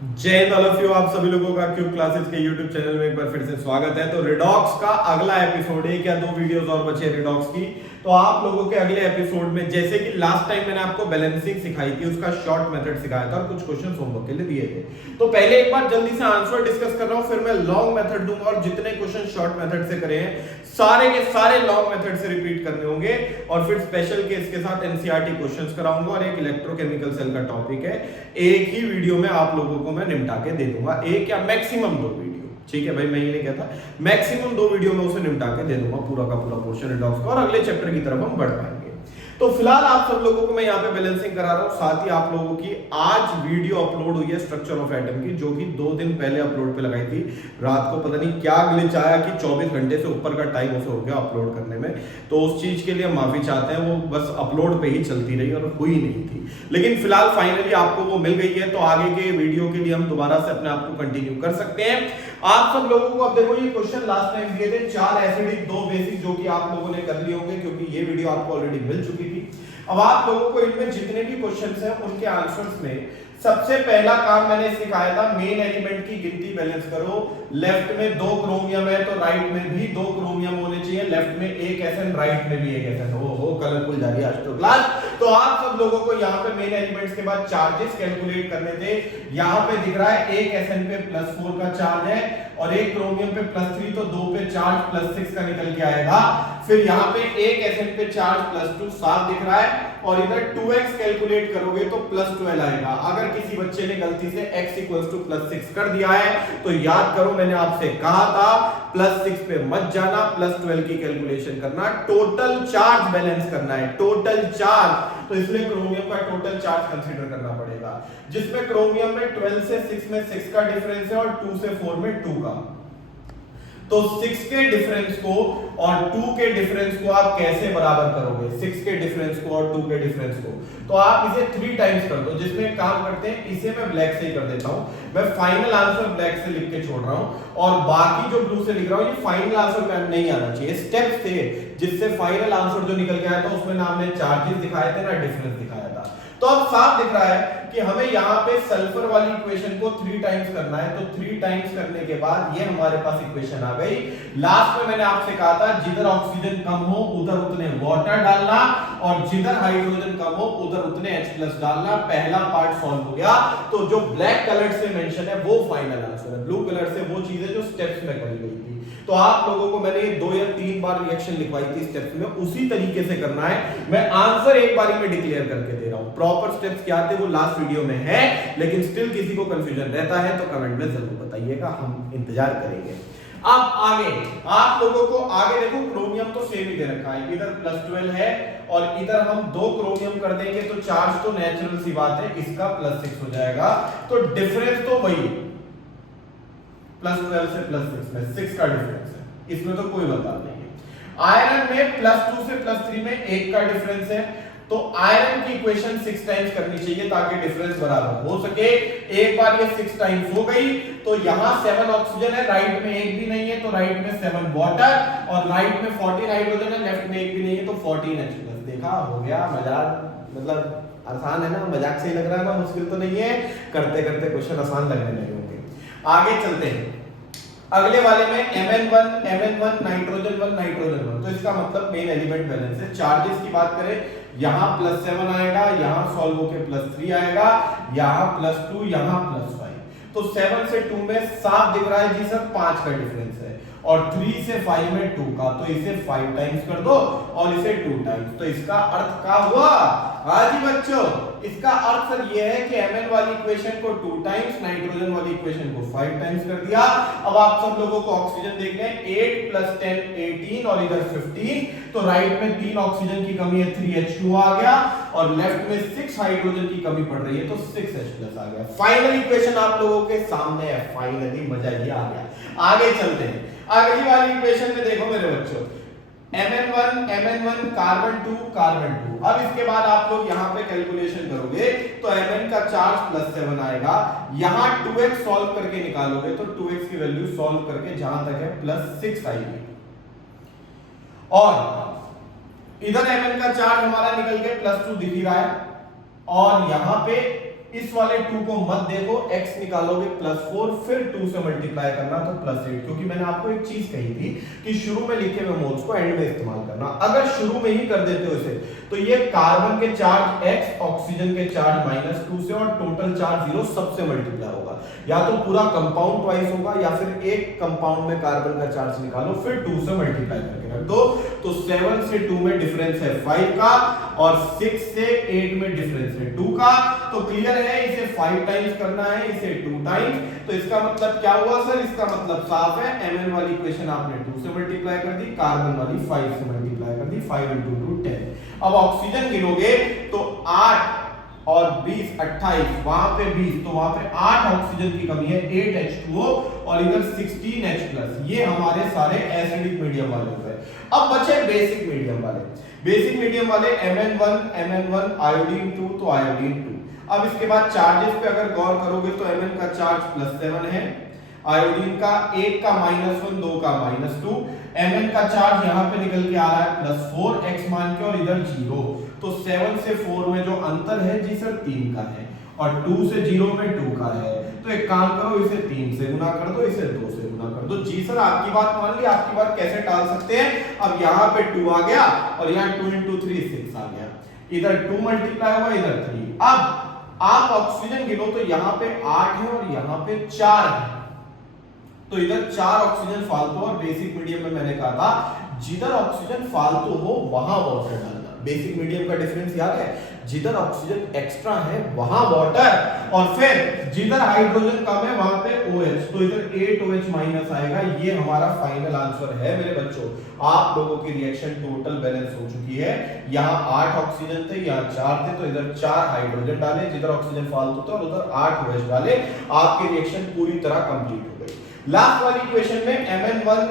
जय Hind all of you. आप सभी लोगों का क्यूब क्लासेस के यूट्यूब चैनल में एक बार फिर से स्वागत है। तो रिडॉक्स का अगला एपिसोड, एक या दो वीडियोस और बचे रिडॉक्स की। तो आप लोगों के अगले एपिसोड में, जैसे कि लास्ट टाइम मैंने आपको बैलेंसिंग सिखाई थी, उसका शॉर्ट मेथड सिखाया था और कुछ क्वेश्चन होमवर्क के लिए दिए थे। तो पहले एक बार जल्दी से आंसर डिस्कस कर रहा हूं, फिर मैं लॉन्ग मेथड दूंगा और जितने क्वेश्चन शॉर्ट मेथड से करे हैं सारे के सारे लॉन्ग मेथड से रिपीट करने होंगे। और फिर स्पेशल केस के साथ एनसीईआरटी क्वेश्चंस कराऊंगा और एक इलेक्ट्रोकेमिकल सेल का टॉपिक है। एक ही वीडियो में आप लोगों को मैं निपटा के दे दूंगा, एक या मैक्सिमम दो वीडियो। ठीक है भाई, मैं ये नहीं कहता, मैक्सिमम दो वीडियो में उसे निपटा के दे दूंगा पूरा का पूरा पोर्शन रिडॉक्स का, और अगले चैप्टर की तरफ हम बढ़ पाएंगे। तो फिलहाल आप सब लोगों को मैं यहाँ पे बैलेंसिंग करा रहा हूँ। साथ ही आप लोगों की आज वीडियो अपलोड हुई है स्ट्रक्चर ऑफ एटम की, जो कि 2 दिन पहले अपलोड पे लगाई थी। रात को पता नहीं क्या ग्लिच आया कि 24 घंटे से ऊपर का टाइम उसे हो गया अपलोड करने में। तो उस चीज के लिए माफी चाहते हैं, वो बस अपलोड पे ही चलती रही और हुई नहीं थी। लेकिन फिलहाल फाइनली आपको वो मिल गई है, तो आगे के वीडियो के लिए हम दोबारा से अपने आप को कंटिन्यू कर सकते हैं। आप सब लोगों को अब देखो, ये क्वेश्चन लास्ट टाइम दिए थे, 4 एसिडिक 2 बेसिक, जो कि आप लोगों ने कर लिए होंगे क्योंकि ये वीडियो आपको ऑलरेडी मिल चुकी थी। अब आप लोगों को इनमें जितने भी क्वेश्चंस हैं उनके आंसर्स में सबसे पहला काम मैंने सिखाया था, मेन एलिमेंट की गिनती बैलेंस करो। लेफ्ट में 2 क्रोमियम है तो राइट में भी 2 क्रोमियम होने चाहिए। लेफ्ट में एक एसएन, राइट में भी एक एसएन। हो कलरफुल जा रही है आज तो क्लास। तो आप सब लोगों को यहाँ पे मेन एलिमेंट्स के बाद चार्जेस कैलकुलेट करने थे। यहाँ पे दिख रहा है एक एसएन पे +4 का चार्ज है और एक क्रोमियम पे +3, तो 2 पे चार्ज +6 का निकल के आएगा। फिर यहाँ पे एक एसएन पे चार्ज +2 साफ दिख रहा है, और इधर 2x कैलकुलेट करोगे तो +12 आएगा। अगर किसी बच्चे ने गलती से x = +6 कर दिया है तो याद करो, मैंने आपसे कहा था +6 पे मत जाना, +12 की कैलकुलेशन करना, टोटल चार्ज बैलेंस करना है, टोटल चार्ज। तो इसलिए क्रोमियम का टोटल चार्ज कंसीडर करना पड़ेगा, जिसमें क्रोमियम में 12 से 6 में 6 का डिफरेंस है और 2 से 4 में 2 का। तो 6 के डिफरेंस को और 2 के डिफरेंस को आप कैसे बराबर करोगे? 6 के डिफरेंस को और 2 के डिफरेंस को, तो आप इसे 3 टाइम्स कर दो। जिसमें काम करते हैं, इसे मैं ब्लैक से ही कर देता हूं। मैं फाइनल आंसर ब्लैक से लिख के छोड़ रहा हूं और बाकी जो ब्लू से लिख रहा हूं, ये फाइनल आंसर में नहीं आना चाहिए। स्टेप्स थे जिससे फाइनल आंसर जो निकल के आया था उसमें ना हमने चार्जेस दिखाए थे ना डिफरेंस दिखाया था। तो अब साफ दिख रहा है कि हमें यहाँ पे सल्फर वाली इक्वेशन को 3 टाइम्स करना है। तो 3 टाइम्स करने के बाद ये हमारे पास इक्वेशन आ गई। लास्ट में मैंने आपसे कहा था, जिधर ऑक्सीजन कम हो उधर उतने वाटर डालना और जिधर हाइड्रोजन कम हो उधर उतने H+ डालना। पहला पार्ट सॉल्व हो गया। तो जो ब्लैक कलर से मेंशन है वो फाइनल आंसर है, ब्लू कलर से वो चीजें जो स्टेप्स में करी गई थी। तो आप लोगों को मैंने 2 या 3 बार रिएक्शन लिखवाई थी स्टेप्स में, उसी तरीके से करना है। मैं आंसर एक बारी में डिक्लेयर करके दे रहा हूं। प्रॉपर स्टेप्स क्या थे वो लास्ट वीडियो में है, लेकिन स्टिल किसी को कंफ्यूजन रहता है तो कमेंट में जरूर बताइएगा, हम इंतजार करेंगे। अब आगे आप लोगों को आगे देखो, क्रोमियम तो सेम ही दे रखा है, इधर +12 है और इधर हम 2 क्रोमियम कर देंगे तो चार्ज तो नेचुरल सी बात है, इसका +6 हो जाएगा। तो डिफरेंस तो वही +12 से +6 में 6 का डिफरेंस है, इसमें तो कोई बदलाव नहीं है। आयरन में +2 से +3 में 1 का डिफरेंस है, तो आयरन की इक्वेशन 6 टाइम्स करनी चाहिए ताकि डिफरेंस बराबर हो सके। एक बार ये 6 टाइम्स हो गई तो यहाँ 7 ऑक्सीजन है, राइट में एक भी नहीं है तो राइट में 7 वाटर, और राइट में 14 हाइड्रोजन है, लेफ्ट में एक भी नहीं है तो 14 H+। देखा, हो गया मजाक, मतलब आसान है ना, मजाक से ही लग रहा है ना, मुश्किल तो नहीं है। करते करते क्वेश्चन आसान लगने लगे होंगे। आगे चलते हैं, अगले वाले में Mn1 नाइट्रोजन 1, तो इसका मतलब मेन एलिमेंट बैलेंस है। चार्जेस की बात करें, यहाँ +7 आएगा, यहाँ सॉल्व होके +3 आएगा, यहाँ +2, यहाँ +5। तो 7 से 2 में साफ दिख रहा है जी सर 5 का डिफरेंस है, और 3 से 5 में 2 का, तो इसे 5 टाइम्स कर दो और इसे 2 टाइम्स। तो इसका अर्थ क्या हुआ? हाँ जी बच्चों, इसका अर्थ सर ये है कि Mn वाली इक्वेशन को 2 टाइम्स, नाइट्रोजन वाली इक्वेशन को 5 टाइम्स कर दिया। अब आप सब लोगों को ऑक्सीजन देखने, 8 + 10 18 और इधर 15, तो राइट में 3 ऑक्सीजन की कमी है, 3H2 आ गया, और लेफ्ट में 6 हाइड्रोजन की कमी पड़ रही है तो 6H+ आ गया। फाइनल इक्वेशन आप लोगों के सामने है, फाइनली मजा ही आ गया। आगे चलते हैं, अगली वाली इक्वेशन में देखो मेरे बच्चों, Mn1 कार्बन 2। अब इसके बाद आप लोग यहाँ पे कैलकुलेशन करोगे तो Mn का चार्ज +7 आएगा, यहाँ 2x सॉल्व करके निकालोगे तो 2x की वैल्यू सॉल्व करके जहां तक है +6 आएगी, और इधर Mn का चार्ज हमारा निकल के +2 दिख ही रहा है, और यहाँ पे इस वाले 2 को मत देखो, x निकालोगे +4, फिर 2 से मल्टीप्लाई करना तो +8, क्योंकि मैंने आपको एक चीज कही थी कि शुरू में लिखे हुए मोल्स को एंड में इस्तेमाल करना। अगर शुरू में ही कर देते हो इसे तो ये कार्बन के चार्ज x, ऑक्सीजन के चार्ज -2 से और टोटल चार्ज 0 सबसे मल्टीप्लाई होगा। या तो पूरा कंपाउंड ट्वाइस होगा या फिर एक कंपाउंड में कार्बन का चार्ज निकालो फिर 2 से मल्टीप्लाई करके रख दो। तो 7 से 2 में डिफरेंस है 5 का और 6 से 8 में डिफरेंस है 2 का। तो क्लियर है, इसे 5 टाइम्स करना है, इसे 2 टाइम्स। तो इसका मतलब क्या हुआ सर? इसका मतलब साफ है, Mn वाली इक्वेशन आपने 2 से मल्टीप्लाई कर दी, कार्बन वाली 5 से मल्टीप्लाई कर दी, 5 × 2 10। अब ऑक्सीजन गिनोगे तो 8 और 20 28, वहां पे 20, तो वहां पे 8 ऑक्सीजन की कमी है, 8 H2O और इधर 16 H+। ये हमारे सारे एसिडिक मीडियम वाले हो गए। अब बचे बेसिक मीडियम वाले। बेसिक मीडियम वाले Mn1 आयोडीन 2, तो आयोडीन 2। अब इसके बाद चार्जेस पे अगर गौर करोगे तो Mn का चार्ज +7 है, आयोडीन का 1 का -1, 2 का -2, Mn का चार्ज यहाँ पे निकल के आ रहा है +4 x मान के और इधर 0। तो 7 से 4 में जो अंतर है जी सर 3 का है और 2 से 0 में 2 का है। तो एक काम करो, इसे 3 से गुना कर दो, इसे 2 से गुना कर दो। जी सर आपकी बात मान ली, आपकी बात कैसे टाल सकते हैं? अब यहाँ पे 2 आ गया और यहाँ 2 × 3 6 आ गया, इधर 2 मल्टीप्लाई हुआ, इधर 3। अब आप ऑक्सीजन गिनो तो यहाँ पे 8 है और यहाँ पे 4 है, तो इधर 4 ऑक्सीजन फालतू। और बेसिक मीडियम में मैंने कहा था जिधर ऑक्सीजन फालतू हो वहां वाटर डालना। बेसिक मीडियम का डिफरेंस याद है? जिधर ऑक्सीजन एक्स्ट्रा है वहां वाटर, और फिर जिधर हाइड्रोजन कम है वहां पे OH, तो इधर 8OH- आएगा। ये हमारा फाइनल आंसर है मेरे बच्चों। आप लोगों की रिएक्शन टोटल बैलेंस हो चुकी है। यहाँ 8 ऑक्सीजन थे, यहाँ 4 थे, तो इधर 4 हाइड्रोजन डाले जिधर ऑक्सीजन फालतू था और उधर 8 OH डाले। आपकी रिएक्शन पूरी तरह कंप्लीट हो गई। लास्ट वाली इक्वेशन में Mn1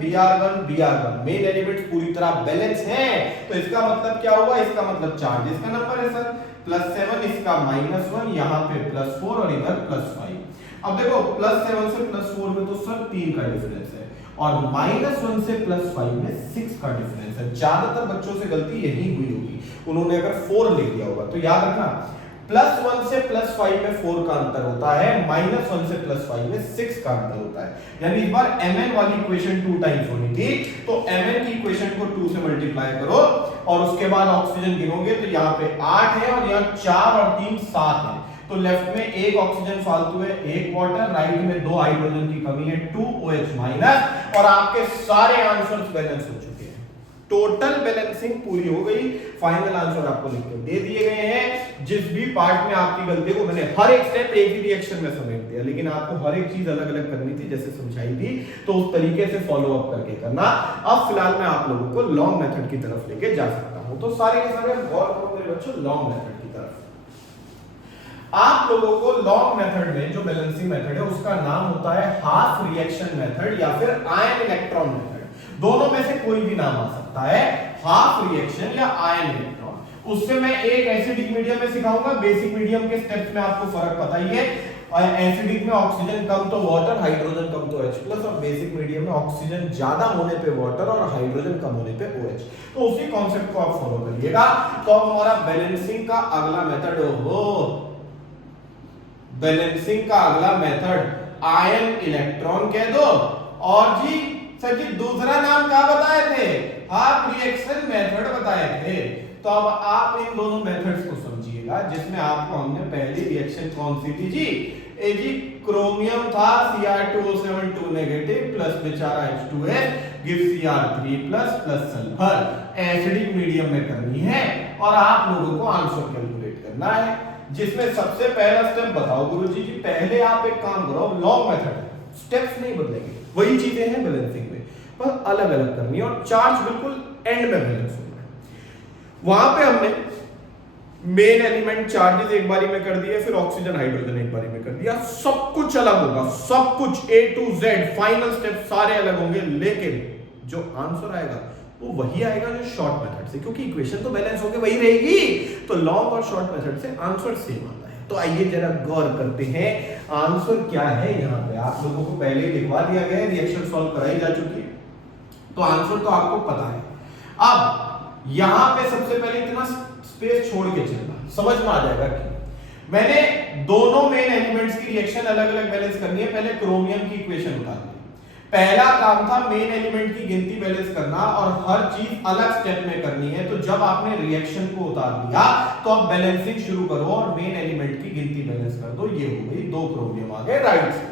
Br1 मेन एलिमेंट्स पूरी तरह बैलेंस हैं। तो इसका मतलब क्या हुआ? इसका मतलब चार्जेस का नंबर है सर, +7, इसका -1, यहाँ पे +4 और इधर +5। अब देखो +7 से +4 में तो सर 3 का डिफरेंस है और -1 से +5 में 6 का डिफरेंस है। ज्यादातर बच्चों से गलती यही हुई होगी, उन्होंने अगर 4 लिख दिया होगा। तो याद रखना +1 से +5 में 4 का अंतर होता है, -1 से +5 में 6 का अंतर होता है। यानी इस बार Mn वाली इक्वेशन 2 टाइम्स होनी थी, तो Mn की इक्वेशन को 2 से मल्टीप्लाई करो और उसके बाद ऑक्सीजन गिनोगे तो यहाँ पे 8 है और यहाँ 4 और 3 7 है। तो लेफ्ट में 1 ऑक्सीजन फालतू है, 1 वाटर, राइट में 2 हाइड्रोजन की कमी है, 2 OH-, और आपके सारे आंसर्स बैलेंस हो चुके हैं। टोटल बैलेंसिंग पूरी हो गई। फाइनल आंसर आपको लिख के दे दिए गए हैं। जिस भी पार्ट में आपकी गलती को मैंने हर एक स्टेप एक ही रिएक्शन में समेट दिया, लेकिन आपको हर एक चीज अलग अलग करनी थी जैसे समझाई थी, तो उस तरीके से फॉलो अप करके करना। अब फिलहाल मैं आप लोगों को लॉन्ग मेथड की तरफ लेके जा सकता हूं। तो सारे के सारे गौर करो मेरे बच्चों लॉन्ग मेथड की तरफ। आप लोगों को लॉन्ग मेथड में जो बैलेंसिंग मेथड है उसका नाम होता है हाफ रिएक्शन मेथड या फिर आयन इलेक्ट्रॉन मेथड। दोनों में से कोई भी नाम आ सकता है, हाफ रिएक्शन या आयन इलेक्ट्रॉन। उससे मैं एक एसिडिक मीडियम में सिखाऊंगा। बेसिक मीडियम के स्टेप्स में आपको फर्क पता ही है। एसिडिक में ऑक्सीजन कम तो वाटर, हाइड्रोजन कम तो H+, और बेसिक मीडियम में ऑक्सीजन ज्यादा होने पे वाटर और हाइड्रोजन कम होने पे OH। तो उसी कॉन्सेप्ट को आप फॉलो करिएगा। तो अब हमारा बैलेंसिंग का अगला मेथड बैलेंसिंग का अगला मेथड आयन इलेक्ट्रॉन कह दो। और जी सर जी दूसरा नाम क्या बताए थे? हाफ रिएक्शन मेथड बताए थे। तो अब आप इन दोनों मेथड्स को समझिएगा, जिसमें आपको हमने पहली रिएक्शन कौन सी थी जी? ए जी क्रोमियम था Cr2O7 2 नेगेटिव प्लस बेचारा H2S give Cr3 plus sulphur. Acidic medium में करनी है और आप लोगों को आंसर कैलकुलेट करना है, जिसमें सबसे पहला स्टेप बताओ गुरुजी जी। पहले आप एक काम करो, लॉन्ग मेथड है, स्टेप्स नहीं बदलेंगे, वही चीजें हैं बैलेंसिंग में, पर अलग अलग करनी है और चार्ज बिल्कुल एंड में बैलेंस होना है। वहां पे हमने मेन एलिमेंट चार्जेस एक बारी में कर दिए, फिर ऑक्सीजन हाइड्रोजन एक बारी में कर दिया। सब कुछ अलग होगा, सब कुछ A to Z final step सारे अलग होंगे, लेकिन जो आंसर आएगा वो वही आएगा जो शॉर्ट मेथड से, क्योंकि इक्वेशन तो बैलेंस होके वही रहेगी। तो लॉन्ग और शॉर्ट मेथड से आंसर सेम आता है। तो आइए जरा गौर करते हैं आंसर क्या है। यहाँ पे आप लोगों को पहले ही लिखवा दिया गया है, रिएक्शन सॉल्व कराई जा चुकी है, तो आंसर तो आपको पता है। अब यहां पे सबसे पहले इतना स्पेस छोड़ के चलना, समझ में आ जाएगा कि मैंने दोनों मेन एलिमेंट्स की रिएक्शन अलग अलग बैलेंस करनी है। पहले क्रोमियम की इक्वेशन उतारनी। पहला काम था मेन एलिमेंट की गिनती बैलेंस करना और हर चीज अलग स्टेप में करनी है। तो जब आपने रिएक्शन को उतार दिया तो अब बैलेंसिंग शुरू करो और मेन एलिमेंट की गिनती बैलेंस कर दो। ये हो गई 2 क्रोमियम आ गए राइट से।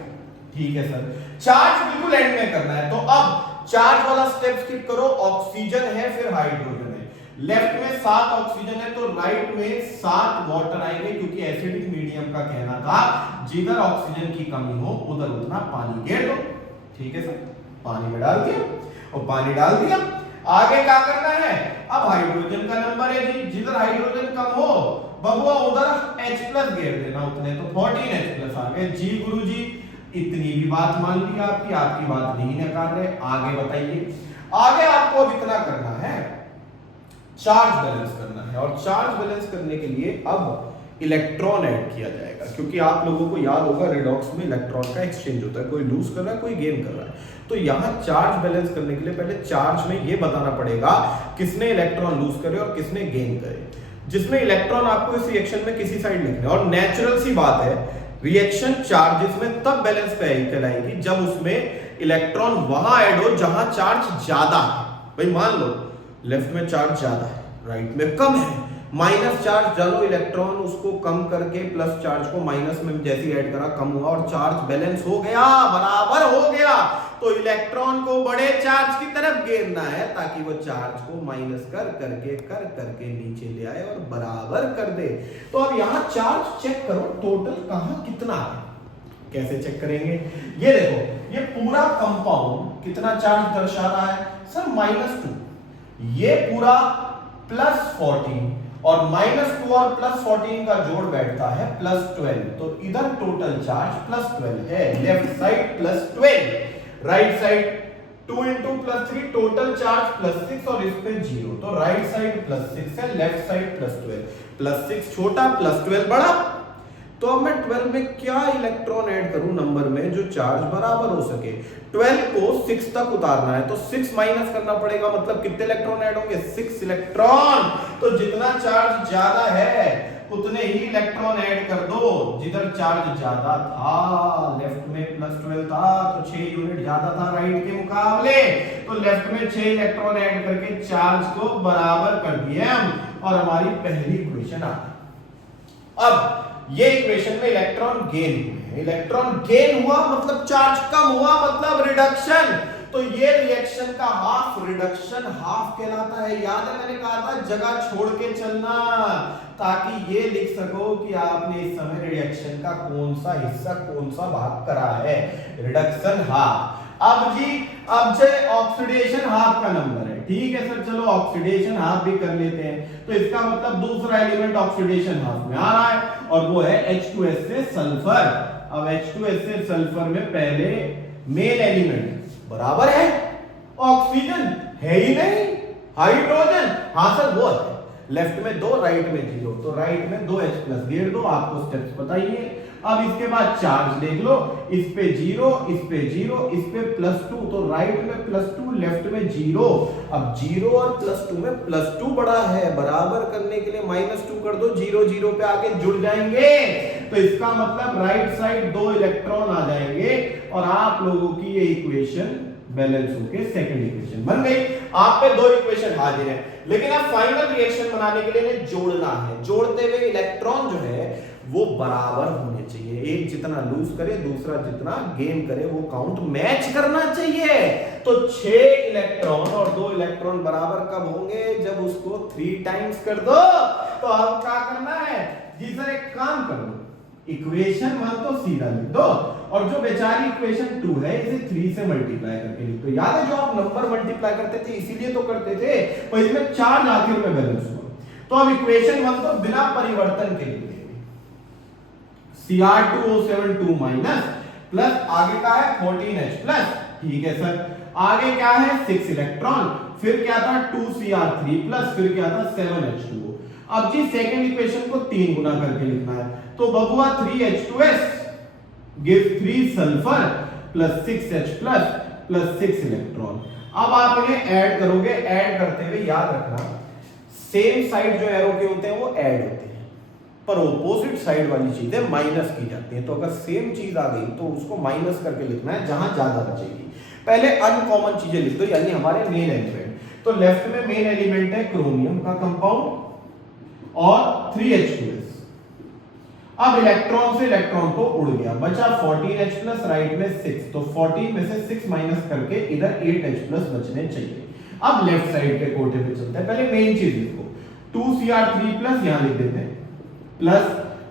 ठीक है सर, चार्ज बिल्कुल एंड में करना है। तो अब चार्ज वाला स्टेप स्किप करो। ऑक्सीजन है फिर हाइड्रोजन है। लेफ्ट में 7 ऑक्सीजन है तो राइट में 7 वाटर आएंगे, क्योंकि एसिडिक मीडियम का कहना था जिधर ऑक्सीजन की कमी हो उधर उतना पानी घेर दो। ठीक है सर, पानी में डाल दिया और पानी डाल दिया। आगे क्या करना है? अब हाइड्रोजन का नंबर है जी, जिधर हाइड्रोजन कम हो बबुआ उधर H+ घेर देना उतने। तो 14H+ आ गए। जी गुरुजी, इतनी भी बात मान ली आपकी बात नहीं नकार रहे। आगे बताइए। आगे आपको अब इतना करना है, चार्ज बैलेंस करना है। और चार्ज बैलेंस करने के लिए अब इलेक्ट्रॉन ऐड किया जाएगा, क्योंकि आप लोगों को याद होगा रिडॉक्स में इलेक्ट्रॉन का एक्सचेंज होता है, कोई लूज कर रहा है कोई गेन कर रहा है। तो यहाँ चार्ज बैलेंस करने के लिए पहले चार्ज में ये बताना पड़ेगा किसने इलेक्ट्रॉन लूज करे और किसने गेन करे। जिसमें इलेक्ट्रॉन आपको इस रिएक्शन में किसी साइड लिखना है। और नेचुरल सी बात है, रिएक्शन चार्जेस में तब बैलेंस कहलाएगी जब उसमें इलेक्ट्रॉन वहां ऐड हो जहां चार्ज ज्यादा है। भाई मान लो लेफ्ट में चार्ज ज्यादा है, राइट में कम है, माइनस चार्ज डालो, इलेक्ट्रॉन उसको कम करके प्लस चार्ज को माइनस में जैसे ऐड करा कम हुआ और चार्ज बैलेंस हो गया, बराबर हो गया। तो इलेक्ट्रॉन को बड़े चार्ज की तरफ घेरना है ताकि वो चार्ज को माइनस कर करके नीचे ले आए और बराबर कर दे। तो अब यहां चार्ज चेक करो टोटल कहां कितना है। कैसे चेक करेंगे? ये देखो, ये पूरा कंपाउंड कितना चार्ज दर्शा रहा है सर? -2। ये पूरा +14 और -2 और +14 का जोड़ बैठता है +12। तो इधर टोटल चार्ज +12 है। Left side +12, right side 2 × +3 total charge +6 और इस पे 0। तो राइट साइड +6 है, लेफ्ट साइड +12। +6 छोटा +12 बड़ा। तो अब मैं 12 में क्या इलेक्ट्रॉन ऐड करूं नंबर में जो चार्ज बराबर हो सके। 12 को 6 तक उतारना है तो 6 माइनस करना पड़ेगा, मतलब कितने इलेक्ट्रॉन ऐड होंगे? 6 इलेक्ट्रॉन। तो जितना चार्ज ज्यादा है उतने ही इलेक्ट्रॉन ऐड कर दो जिधर चार्ज ज्यादा था। लेफ्ट में +12 था तो 6 यूनिट ज्यादा था राइट के मुकाबले। तो लेफ्ट में 6 इलेक्ट्रॉन ऐड करके चार्ज को बराबर कर दिए हम और हमारी पहली इक्वेशन आ गई। अब ये इक्वेशन में इलेक्ट्रॉन गेन हुए। इलेक्ट्रॉन गेन हुआ मतलब चार्ज कम हुआ मतलब रिडक्शन। तो ये रिएक्शन का हाफ रिडक्शन हाफ कहलाता है। याद है मैंने कहा था जगह छोड़ के चलना, ताकि ये लिख सको कि आपने इस समय रिएक्शन का कौन सा हिस्सा कौन सा भाग करा है। Reduction half. अब जो ऑक्सीडेशन हाफ का नंबर है। ठीक है सर, चलो ऑक्सीडेशन हाफ भी कर लेते हैं। तो इसका मतलब दूसरा एलिमेंट ऑक्सीडेशन हाफ में आ रहा है और वो है H2S से सल्फर। अब H2S से सल्फर में पहले मेल एलिमेंट बराबर है, ऑक्सीजन है ही नहीं, हाइड्रोजन हाँ सर वो है। लेफ्ट में 2 राइट में 0, तो राइट में 2H+ घेर दो। आपको स्टेप्स बताइए। अब इसके बाद चार्ज देख लो, इस पे 0, इस पे 0, इस पे +2। तो राइट में +2, लेफ्ट में 0। अब 0 और +2 में +2 बड़ा है, बराबर करने के लिए -2 कर दो। 0 0 पे आगे जुड़ जाएंगे तो इसका मतलब राइट साइड 2 इलेक्ट्रॉन आ जाएंगे और आप लोगों की ये इक्वेशन बैलेंस होके सेकंड इक्वेशन बन गई। आप पे 2 इक्वेशन हाजिर है। लेकिन अब फाइनल रिएक्शन बनाने के लिए जोड़ना है। जोड़ते हुए इलेक्ट्रॉन जो है वो बराबर होने चाहिए। एक जितना लूज करे दूसरा जितना गेन करे वो काउंट मैच करना चाहिए। तो 6 इलेक्ट्रॉन और 2 इलेक्ट्रॉन बराबर कब होंगे? जब उसको 3 टाइम्स कर दो। तो अब क्या करना है जी सर? एक काम करो, इक्वेशन 1 तो सीधा लिख दो और जो बेचारी इक्वेशन 2 है इसे 3 से मल्टीप्लाई करके लिख दो। याद है जो आप नंबर मल्टीप्लाई करते थे इसीलिए तो करते थे, और इसमें चार्ज आखिर में बैलेंस हुआ। तो अब इक्वेशन 1 तो बिना परिवर्तन के लिए Cr2O7 2- प्लस आगे का है 14H+। ठीक है सर, आगे क्या है 6 इलेक्ट्रॉन, फिर क्या था 2Cr3+, फिर क्या था 7H2O। अब जी सेकंड इक्वेशन को 3 गुना करके लिखना है। तो बबुआ 3H2S give 3 sulphur plus 6H+ plus 6 electron. अब आप इन्हें ऐड करोगे। ऐड करते हुए याद रखना सेम साइड जो एरो के होते हैं वो ऐड होते हैं, पर ऑपोजिट साइड वाली चीजें माइनस की जाती हैं। तो अगर सेम चीज आ गई तो उसको माइनस करके लिखना है जहां ज्यादा बचेगी। पहले अनकॉमन चीजें लिख दो, यानी हमारे मेन एलिमेंट। तो लेफ्ट में मेन एलिमेंट है क्रोमियम का कंपाउंड और 3H2S। अब इलेक्ट्रॉन से इलेक्ट्रॉन तो उड़ गया, बचा 14H+, राइट में 6। तो 14 में से 6 माइनस करके इधर 8H+ बचने चाहिए। अब लेफ्ट साइड के कोटे पे चलते हैं। पहले मेन चीज लिखो, 2Cr3+, यहां लिख देते हैं, प्लस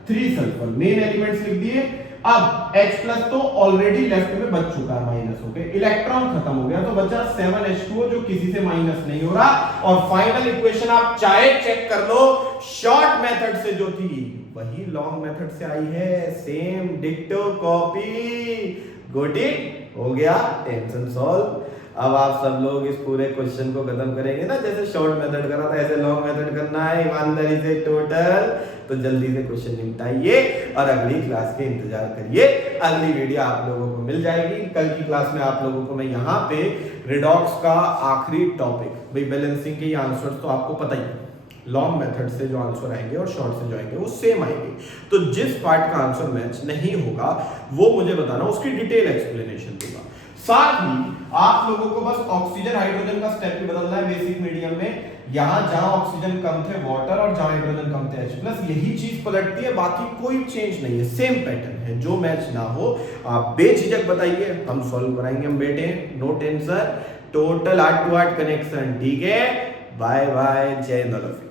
3 सल्फर। मेन एलिमेंट्स लिख दिए। अब H+ तो ऑलरेडी लेफ्ट में बच चुका है, माइनस हो गए, इलेक्ट्रॉन खत्म हो गया, तो बचा 7H2O जो किसी से माइनस नहीं हो रहा। और फाइनल इक्वेशन आप चाहे चेक कर लो, शॉर्ट मेथड से जो थी वही लॉन्ग मेथड से आई है, सेम डिक्टो कॉपी। गुड इट, हो गया, टेंशन सॉल्व। अब आप सब लोग इस पूरे क्वेश्चन को खत्म करेंगे ना, जैसे शॉर्ट मेथड करा था ऐसे लॉन्ग मेथड करना है ईमानदारी से टोटल। तो जल्दी से क्वेश्चन निपटाइए और अगली क्लास के इंतजार करिए। अगली वीडियो आप लोगों को मिल जाएगी। कल की क्लास में आप लोगों को मैं यहाँ पे रिडॉक्स का आखिरी टॉपिक, भाई बैलेंसिंग के आंसर तो आपको पता ही है, लॉन्ग मेथड से जो आंसर आएंगे और शॉर्ट से जो आएंगे वो सेम आएंगे। तो जिस पार्ट का आंसर मैच नहीं होगा वो मुझे बताना, उसकी डिटेल एक्सप्लेनेशन दूंगा। साथ ही आप लोगों को बस ऑक्सीजन हाइड्रोजन का स्टेप भी बदलना है बेसिक मीडियम में। यहां जहां ऑक्सीजन कम थे वाटर और जहां हाइड्रोजन कम थे H+, यही चीज पलटती है, बाकी कोई चेंज नहीं है, सेम पैटर्न है। जो मैच ना हो आप बेझिझक बताइए, हम सॉल्व कराएंगे हम बेटे, no tension, total 8 to 8 connection. ठीक है, बाय बाय, जय हिंद।